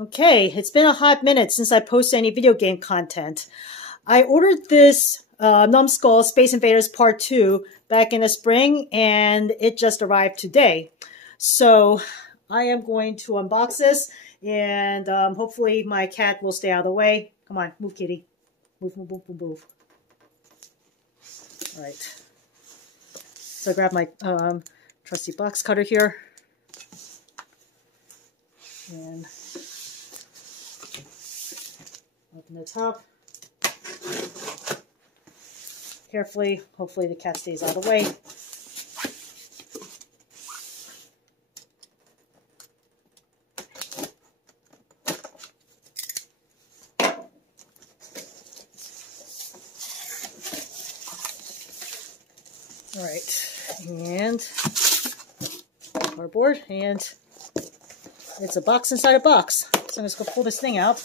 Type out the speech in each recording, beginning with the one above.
Okay, it's been a hot minute since I posted any video game content. I ordered this Numskull Space Invaders Part 2 back in the spring, and it just arrived today. So I am going to unbox this, and hopefully my cat will stay out of the way. Come on, move, kitty. Move, move, move, move, move. All right. So I grab my trusty box cutter here. And open the top. Carefully, hopefully the cat stays out of the way. All right, and cardboard, and it's a box inside a box. So I'm just gonna pull this thing out.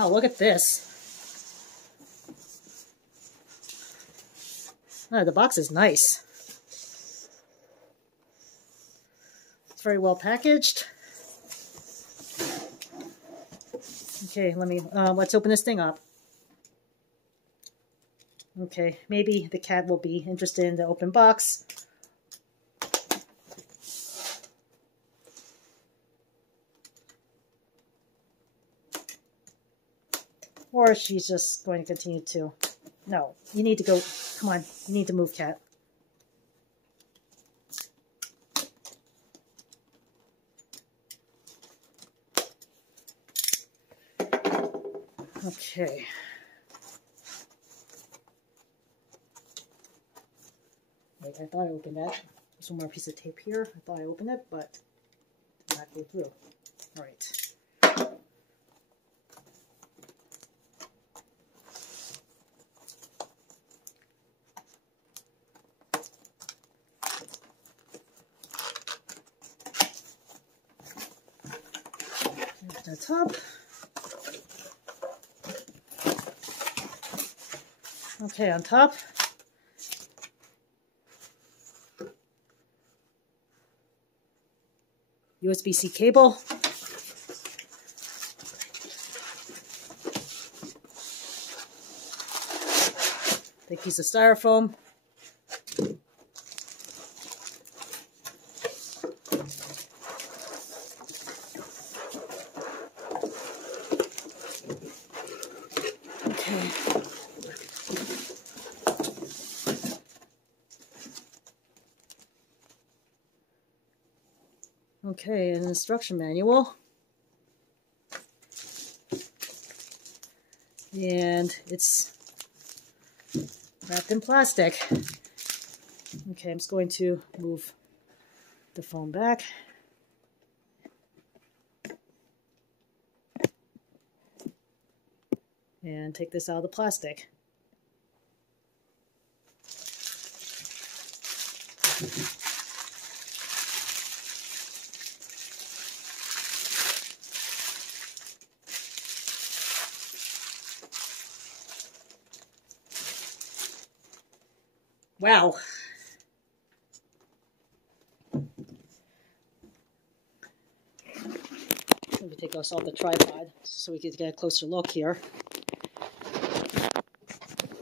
Oh, look at this. Oh, the box is nice. It's very well packaged. Okay, let's open this thing up. Okay, maybe the cat will be interested in the open box. Or she's just going to continue to... No, you need to go... Come on, you need to move, cat. Okay. Wait, I thought I opened that. There's one more piece of tape here. I thought I opened it, but did not go through. All right. The top. Okay, on top. USB-C cable. Big piece of styrofoam. Okay, an instruction manual. And it's wrapped in plastic. Okay, I'm just going to move the phone back. And take this out of the plastic. Wow. Let me take us off the tripod so we can get a closer look here.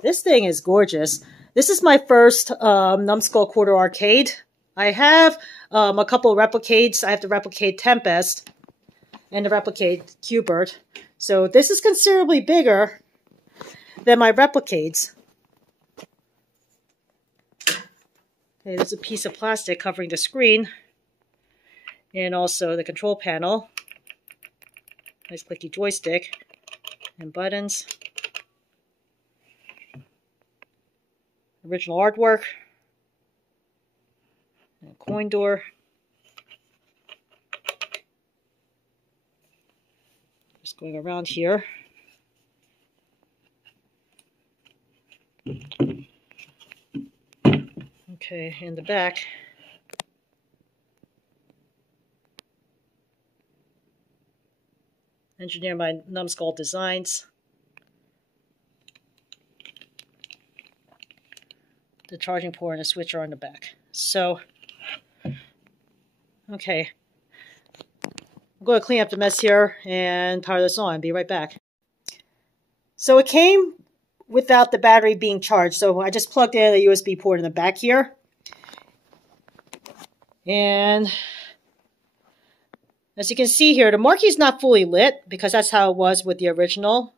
This thing is gorgeous. This is my first Numskull Quarter Arcade. I have a couple of replicates. I have the replicate Tempest and the replicate Q*bert. So this is considerably bigger than my replicates. Okay, there's a piece of plastic covering the screen and also the control panel. Nice clicky joystick and buttons. Original artwork. And a coin door. Just going around here. Okay, in the back, engineered by Numskull Designs. the charging port and the switch are on the back. So, okay. I'm going to clean up the mess here and power this on. Be right back. So it came without the battery being charged. So I just plugged in a USB port in the back here. And as you can see here, the marquee is not fully lit because that's how it was with the original.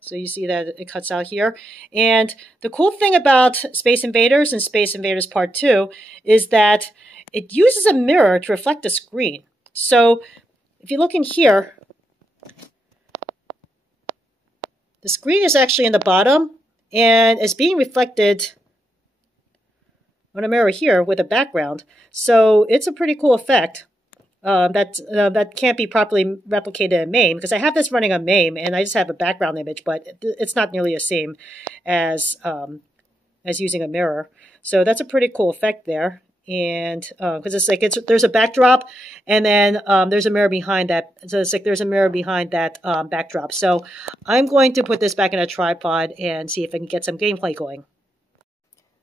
So you see that it cuts out here. And the cool thing about Space Invaders and Space Invaders Part 2 is that it uses a mirror to reflect the screen. So if you look in here, the screen is actually in the bottom and is being reflected on a mirror here with a background. So it's a pretty cool effect. That can't be properly replicated in MAME because I have this running on MAME and I just have a background image, but it's not nearly the same as using a mirror. So that's a pretty cool effect there. And because it's like there's a backdrop and then there's a mirror behind that. So it's like there's a mirror behind that backdrop. So I'm going to put this back in a tripod and see if I can get some gameplay going.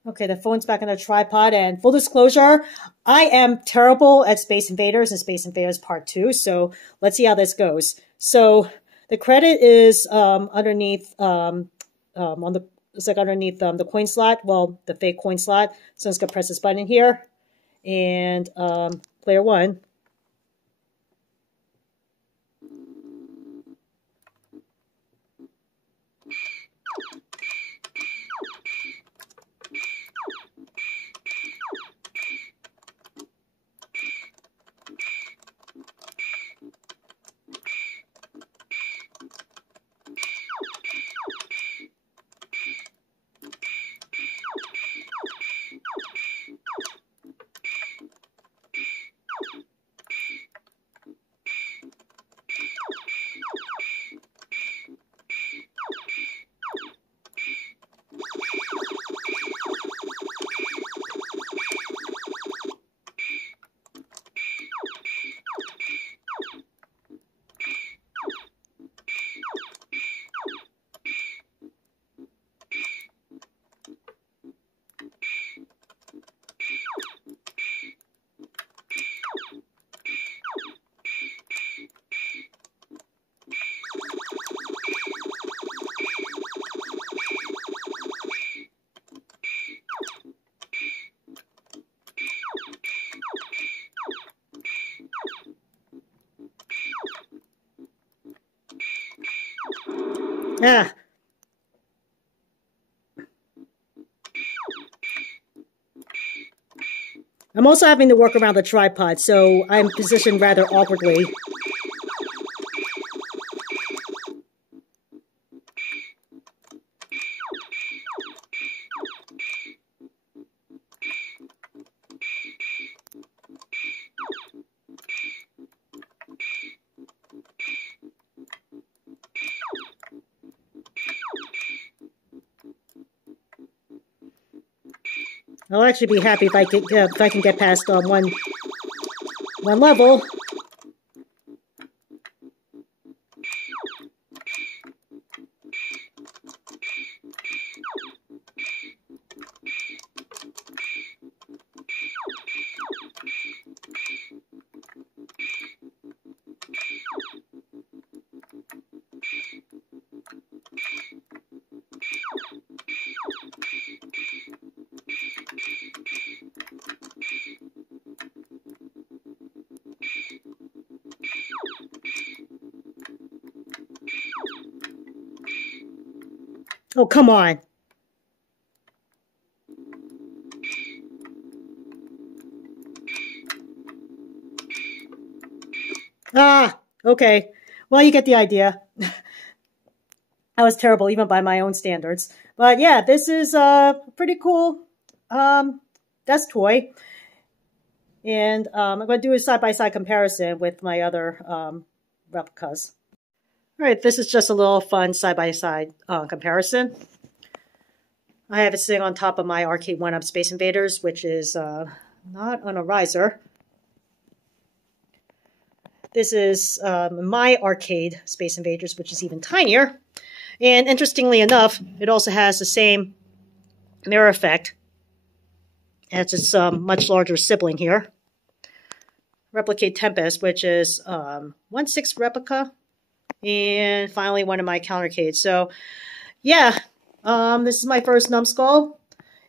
Okay, the phone's back on the tripod, and full disclosure, I am terrible at Space Invaders and Space Invaders Part 2, so let's see how this goes. So the credit is underneath it's like underneath the coin slot, well, the fake coin slot. So I'm just gonna press this button here, and player 1. Ah. I'm also having to work around the tripod, so I'm positioned rather awkwardly. I'll actually be happy if I can get past one level. Oh, come on. Ah, okay. Well, you get the idea. I was terrible even by my own standards. But yeah, this is a pretty cool desk toy. And I'm going to do a side-by-side comparison with my other replicas. All right, this is just a little fun side-by-side comparison. I have it sitting on top of my Arcade 1-Up Space Invaders, which is not on a riser. This is my Arcade Space Invaders, which is even tinier. And interestingly enough, it also has the same mirror effect And it's its much larger sibling here. Replicate Tempest, which is 1/6 replica. And finally, one of my countercades. So, yeah, this is my first Numskull.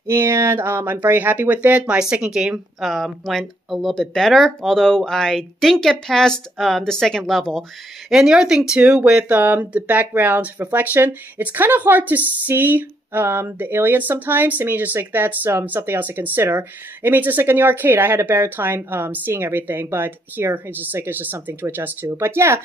And I'm very happy with it. My second game went a little bit better, although I didn't get past the second level. And the other thing, too, with the background reflection, it's kind of hard to see the aliens sometimes. I mean, just like that's something else to consider. I mean, just like in the arcade, I had a better time seeing everything. But here, it's just something to adjust to. But yeah,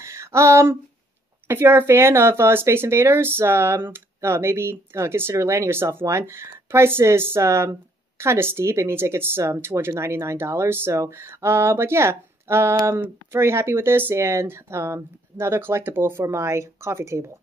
if you're a fan of Space Invaders, maybe consider landing yourself one. Price is kind of steep. It means like it's $299. So, but yeah, very happy with this, and another collectible for my coffee table.